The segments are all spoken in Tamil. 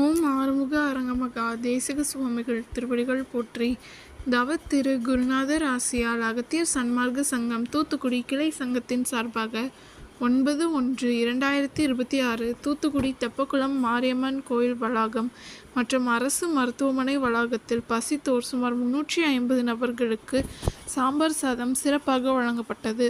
ஓம் ஆறுமுக அரங்கமகா தேசிக சுவாமிகள் திருவடிகள் போற்றி. தவ திரு குருநாதர் ஆசியால் அகத்தியர் சன்மார்க்க சங்கம் தூத்துக்குடி கிளை சங்கத்தின் சார்பாக 9/1/2026 தூத்துக்குடி தெப்பக்குளம் மாரியம்மன் கோயில் வளாகம் மற்றும் அரசு மருத்துவமனை வளாகத்தில் பசித்தோர் சுமார் 350 நபர்களுக்கு சாம்பார் சாதம் சிறப்பாக வழங்கப்பட்டது.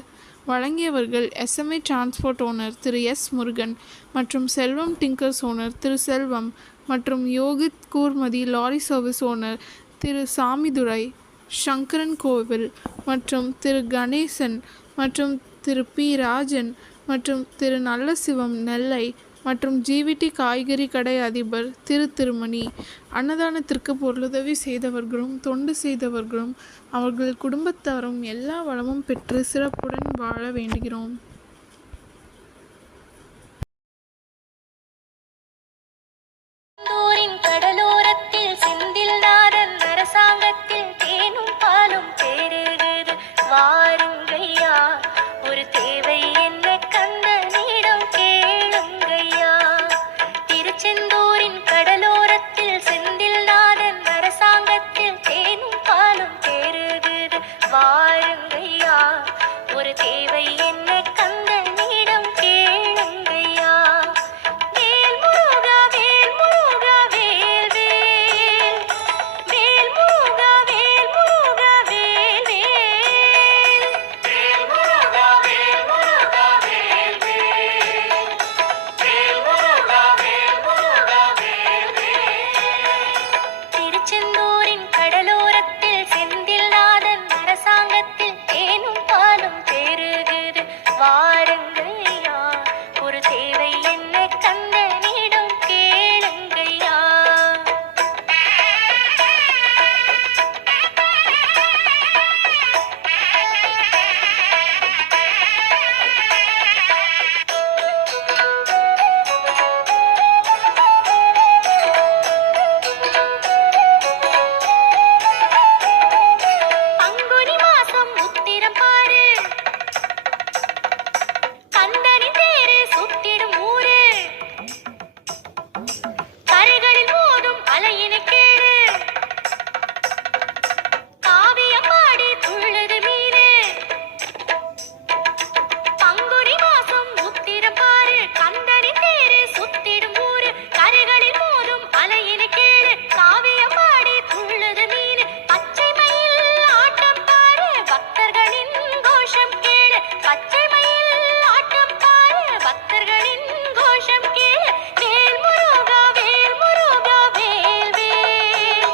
வழங்கியவர்கள் SMA டிரான்ஸ்போர்ட் ஓனர் திரு S முருகன் மற்றும் செல்வம் டிங்கர்ஸ் ஓனர் திரு செல்வம் மற்றும் யோகித் கூர்மதி லாரி சர்வீஸ் ஓனர் திரு சாமிதுரை, சங்கரன் கோவில் மற்றும் திரு கணேசன் மற்றும் திரு P ராஜன் மற்றும் திரு நல்லசிவம் நெல்லை மற்றும் GVT காய்கறி கடை அதிபர் திரு திருமணி. அன்னதானத்திற்கு பொருளுதவி செய்தவர்களும் தொண்டு செய்தவர்களும் அவர்கள் குடும்பத்தாரும் எல்லா வளமும் பெற்று சிறப்புடன் வாழ வேண்டுகிறோம்.